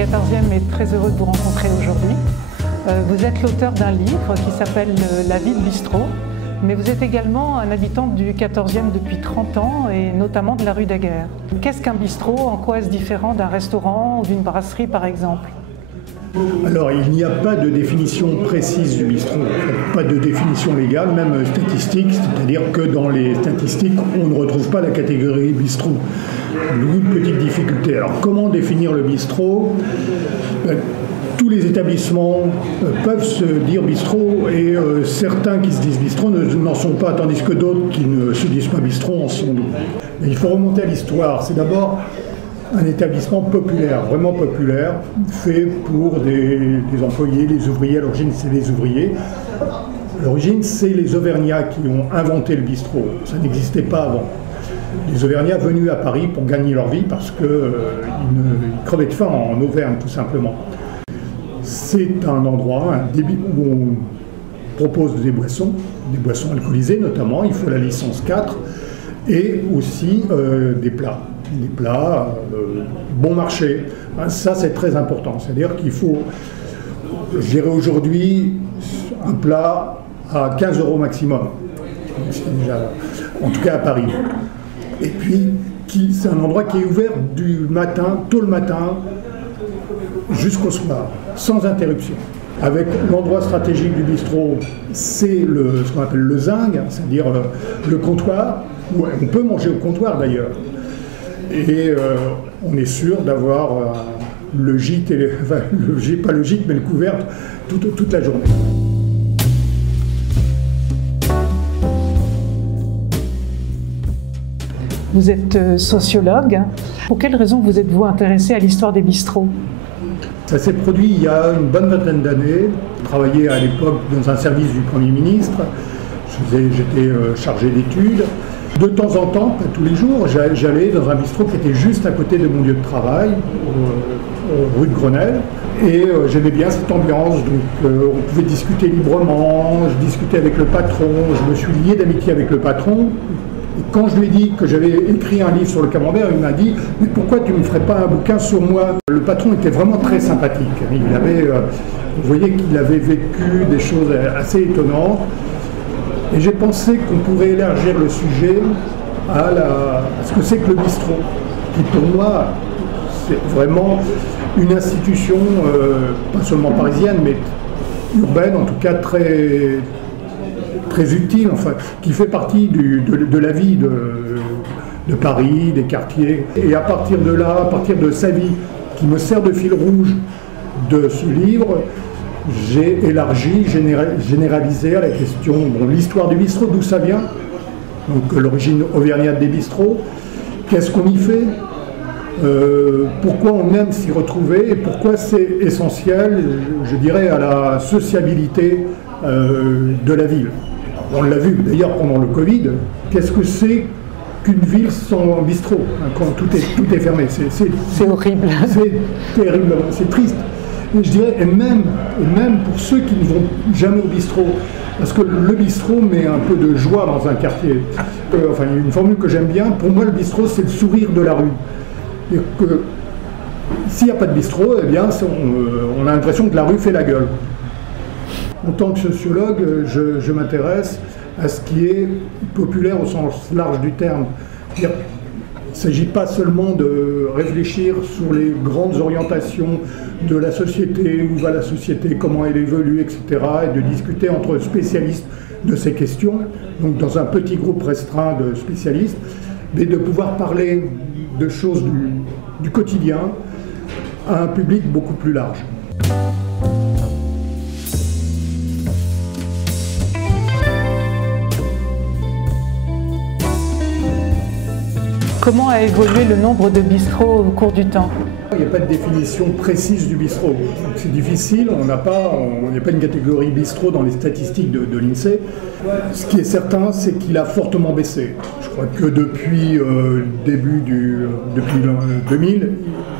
14e est très heureux de vous rencontrer aujourd'hui. Vous êtes l'auteur d'un livre qui s'appelle La vie de bistrot, mais vous êtes également un habitant du 14e depuis 30 ans et notamment de la rue Daguerre. Qu'est-ce qu'un bistrot? En quoi est-ce différent d'un restaurant ou d'une brasserie par exemple? Alors, il n'y a pas de définition précise du bistrot, pas de définition légale, même statistique, c'est-à-dire que dans les statistiques, on ne retrouve pas la catégorie bistrot. Une petite difficulté. Alors, comment définir le bistrot? Tous les établissements peuvent se dire bistrot et certains qui se disent bistrot n'en sont pas, tandis que d'autres qui ne se disent pas bistrot en sont. Mais il faut remonter à l'histoire. C'est d'abord un établissement populaire, vraiment populaire, fait pour des employés, les ouvriers. À l'origine, c'est les ouvriers. À l'origine, c'est les Auvergnats qui ont inventé le bistrot. Ça n'existait pas avant. Les Auvergnats venus à Paris pour gagner leur vie parce qu'ils crevaient de faim en Auvergne, tout simplement. C'est un endroit, un débit où on propose des boissons alcoolisées notamment. Il faut la licence 4 et aussi des plats. Des plats bon marché. Ça, c'est très important. C'est-à-dire qu'il faut, je dirais aujourd'hui, un plat à 15 € maximum. C'est déjà, en tout cas à Paris. Et puis, c'est un endroit qui est ouvert du matin, tôt le matin, jusqu'au soir, sans interruption. Avec l'endroit stratégique du bistrot, c'est ce qu'on appelle le zinc, c'est-à-dire le comptoir, où on peut manger au comptoir d'ailleurs. Et on est sûr d'avoir le gîte, pas le gîte, mais le couvert toute la journée. Vous êtes sociologue. Pour quelles raisons vous êtes-vous intéressé à l'histoire des bistrots? Ça s'est produit il y a une bonne vingtaine d'années. Je travaillais à l'époque dans un service du Premier ministre. J'étais chargé d'études. De temps en temps, pas tous les jours, j'allais dans un bistrot qui était juste à côté de mon lieu de travail, rue de Grenelle. Et j'aimais bien cette ambiance, donc on pouvait discuter librement, je discutais avec le patron, je me suis lié d'amitié avec le patron. Et quand je lui ai dit que j'avais écrit un livre sur le camembert, il m'a dit « Mais pourquoi tu ne me ferais pas un bouquin sur moi ?» Le patron était vraiment très sympathique. Vous voyez qu'il avait vécu des choses assez étonnantes. Et j'ai pensé qu'on pourrait élargir le sujet à ce que c'est que le bistrot, qui pour moi, c'est vraiment une institution, pas seulement parisienne, mais urbaine, en tout cas très utile, enfin, qui fait partie de la vie de Paris, des quartiers. Et à partir de là, à partir de sa vie, qui me sert de fil rouge de ce livre, j'ai élargi, généralisé à la question, l'histoire du bistrot, d'où ça vient, donc l'origine auvergnate des bistrots, qu'est-ce qu'on y fait, pourquoi on aime s'y retrouver et pourquoi c'est essentiel, je dirais, à la sociabilité de la ville. On l'a vu d'ailleurs pendant le Covid, qu'est-ce que c'est qu'une ville sans bistrot, quand tout est fermé, c'est horrible. C'est terrible, c'est triste. Et je dirais, et même pour ceux qui ne vont jamais au bistrot, parce que le bistrot met un peu de joie dans un quartier. Enfin, il y a une formule que j'aime bien, pour moi le bistrot c'est le sourire de la rue. Et que s'il n'y a pas de bistrot, eh bien on a l'impression que la rue fait la gueule. En tant que sociologue, je m'intéresse à ce qui est populaire au sens large du terme. Il ne s'agit pas seulement de réfléchir sur les grandes orientations de la société, où va la société, comment elle évolue, etc., et de discuter entre spécialistes de ces questions, donc dans un petit groupe restreint de spécialistes, mais de pouvoir parler de choses du quotidien à un public beaucoup plus large. Comment a évolué le nombre de bistrots au cours du temps? Il n'y a pas de définition précise du bistrot. C'est difficile, il n'y a pas une catégorie bistrot dans les statistiques de l'INSEE. Ce qui est certain, c'est qu'il a fortement baissé. Je crois que depuis depuis 2000,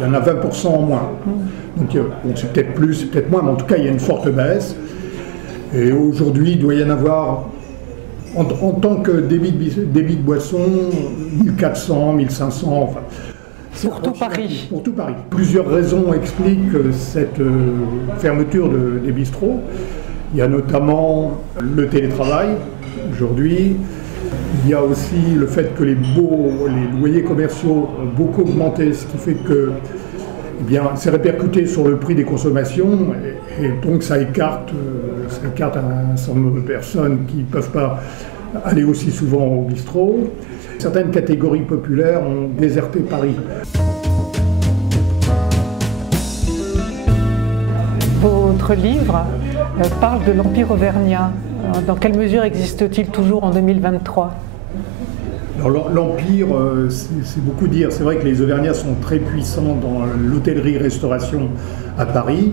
il y en a 20% en moins. Donc c'est peut-être plus, c'est peut-être moins, mais en tout cas il y a une forte baisse. Et aujourd'hui, il doit y en avoir, en tant que débit de boisson, 1400, 1500, enfin, Pour tout Paris. Pour tout Paris. Plusieurs raisons expliquent cette fermeture des bistrots. Il y a notamment le télétravail aujourd'hui. Il y a aussi le fait que les loyers commerciaux ont beaucoup augmenté, ce qui fait que c'est répercuté sur le prix des consommations et donc ça écarte un certain nombre de personnes qui ne peuvent pas aller aussi souvent au bistrot. Certaines catégories populaires ont déserté Paris. Votre livre parle de l'Empire auvergnat. Dans quelle mesure existe-t-il toujours en 2023 ? Alors, l'Empire, c'est beaucoup dire. C'est vrai que les Auvergnats sont très puissants dans l'hôtellerie-restauration à Paris.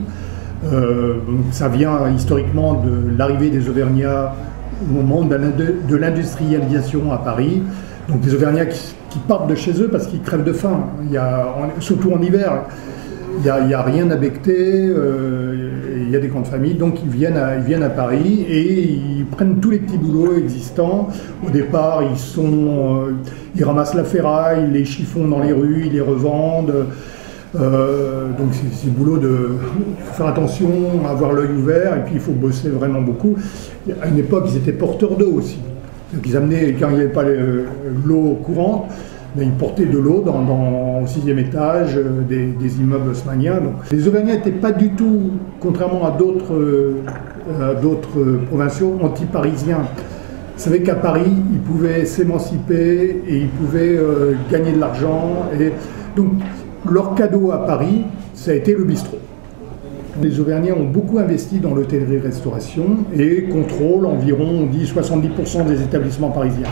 Ça vient historiquement de l'arrivée des Auvergnats au moment de l'industrialisation à Paris. Donc des Auvergnats qui partent de chez eux parce qu'ils crèvent de faim. Surtout en hiver, il n'y a rien à becter, il y a des grandes familles, donc ils viennent à Paris et ils prennent tous les petits boulots existants. Au départ, ils ramassent la ferraille, les chiffons dans les rues, ils les revendent. Donc c'est le boulot il faut faire attention, avoir l'œil ouvert, et puis il faut bosser vraiment beaucoup. À une époque, ils étaient porteurs d'eau aussi. Donc ils amenaient, quand il n'y avait pas l'eau courante, mais ils portaient de l'eau au 6e étage des immeubles haussmanniens. Donc, les Auvergnats n'étaient pas du tout, contrairement à d'autres provinciaux, anti-parisiens. Ils savaient qu'à Paris, ils pouvaient s'émanciper et ils pouvaient gagner de l'argent. Et donc, leur cadeau à Paris, ça a été le bistrot. Les Auvergnats ont beaucoup investi dans l'hôtellerie-restauration et contrôlent environ 70% des établissements parisiens.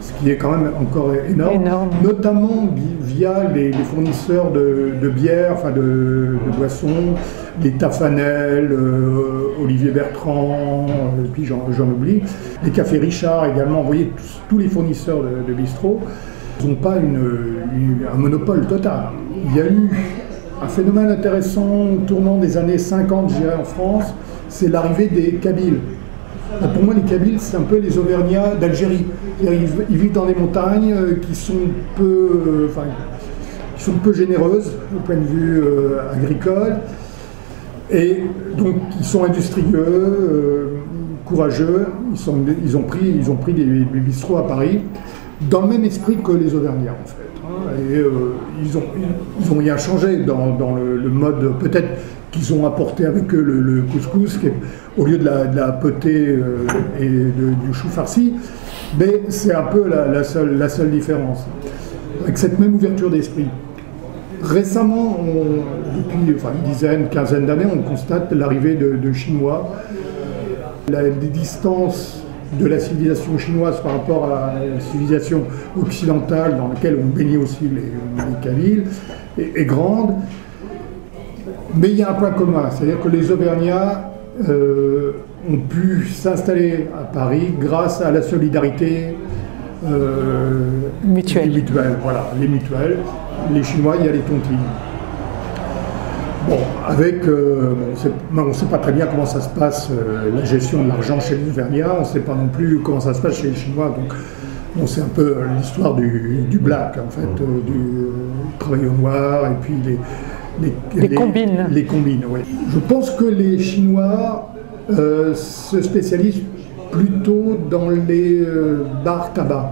Ce qui est quand même encore énorme. Notamment via les fournisseurs de bière, enfin de boissons, les Tafanel, Olivier Bertrand, puis j'en oublie, les cafés Richard également. Vous voyez, tous les fournisseurs de bistrot n'ont pas un monopole total. Il y a eu un phénomène intéressant au tournant des années 50, je dirais, en France, c'est l'arrivée des Kabyles. Pour moi, les Kabyles, c'est un peu les Auvergnats d'Algérie. Ils vivent dans des montagnes qui sont peu généreuses au point de vue agricole. Et donc, ils sont industrieux, courageux. Ils ont pris des bistrots à Paris, dans le même esprit que les Auvergnats, en fait. Et ils ont rien changé dans le mode, peut-être qu'ils ont apporté avec eux le couscous, au lieu de la potée et du chou farci, mais c'est un peu la seule différence. Avec cette même ouverture d'esprit. Récemment, depuis une quinzaine d'années, on constate l'arrivée de Chinois. Les distances de la civilisation chinoise par rapport à la civilisation occidentale dans laquelle ont baigné aussi les Kabyles est grande. Mais il y a un point commun, c'est-à-dire que les Auvergnats ont pu s'installer à Paris grâce à la solidarité mutuelle. Voilà, les mutuelles. Les Chinois, il y a les tontines. Bon, on ne sait pas très bien comment ça se passe, la gestion de l'argent chez les Auvergnats, on ne sait pas non plus comment ça se passe chez les Chinois, donc c'est un peu l'histoire du black, en fait, du travail au noir, et puis les combines. Les combines, oui. Je pense que les Chinois se spécialisent plutôt dans les bars tabac.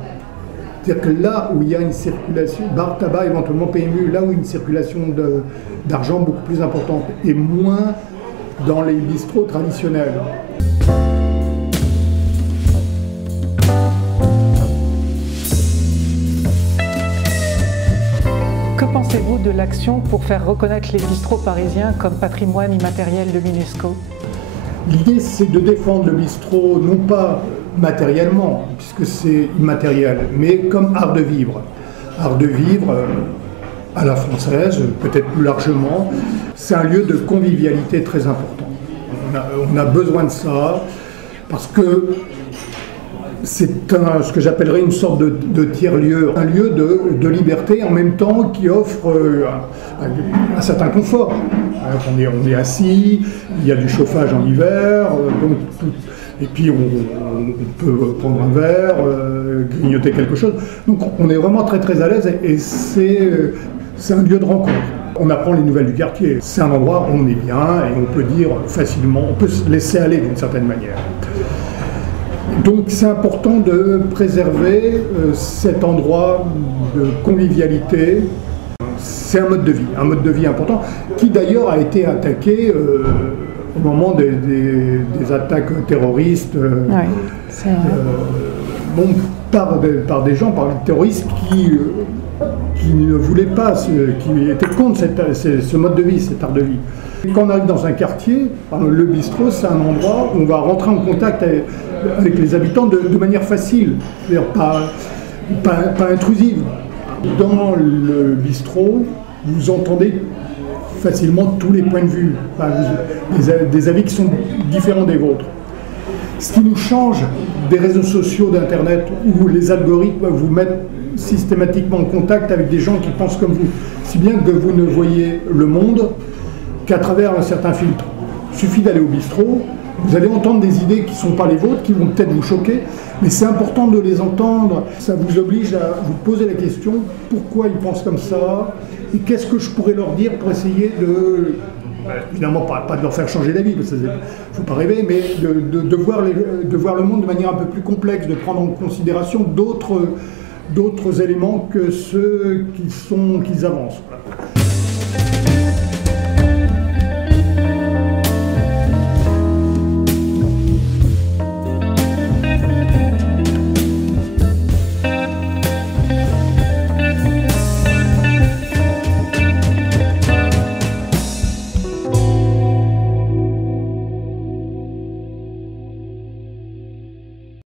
C'est-à-dire que là où il y a une circulation, bar tabac, éventuellement PMU, là où il y a une circulation d'argent beaucoup plus importante, et moins dans les bistrots traditionnels. Que pensez-vous de l'action pour faire reconnaître les bistrots parisiens comme patrimoine immatériel de l'UNESCO ? L'idée, c'est de défendre le bistrot, non pas matériellement, puisque c'est immatériel, mais comme art de vivre. Art de vivre à la française, peut-être plus largement. C'est un lieu de convivialité très important. On a besoin de ça, parce que c'est ce que j'appellerais une sorte de tiers-lieu, un lieu de liberté en même temps qui offre un certain confort. On est assis, il y a du chauffage en hiver, et puis on peut prendre un verre, grignoter quelque chose. Donc on est vraiment très très à l'aise et c'est un lieu de rencontre. On apprend les nouvelles du quartier. C'est un endroit où on est bien et on peut dire facilement, on peut se laisser aller d'une certaine manière. Donc c'est important de préserver cet endroit de convivialité. C'est un mode de vie important, qui d'ailleurs a été attaqué au moment des attaques terroristes, par des gens, par les terroristes qui ne voulaient pas, qui étaient contre ce mode de vie, cet art de vie. Quand on arrive dans un quartier, le bistrot, c'est un endroit où on va rentrer en contact avec les habitants de manière facile, c'est-à-dire pas intrusive. Dans le bistrot, vous entendez facilement tous les points de vue, des avis qui sont différents des vôtres. Ce qui nous change des réseaux sociaux d'Internet où les algorithmes vous mettent systématiquement en contact avec des gens qui pensent comme vous, si bien que vous ne voyez le monde qu'à travers un certain filtre. Il suffit d'aller au bistrot, vous allez entendre des idées qui ne sont pas les vôtres, qui vont peut-être vous choquer, mais c'est important de les entendre. Ça vous oblige à vous poser la question, pourquoi ils pensent comme ça, et qu'est-ce que je pourrais leur dire pour essayer de... Évidemment, pas de leur faire changer d'avis, parce qu'il ne faut pas rêver, mais de voir le monde de manière un peu plus complexe, de prendre en considération d'autres éléments que ceux qu'ils avancent. Voilà.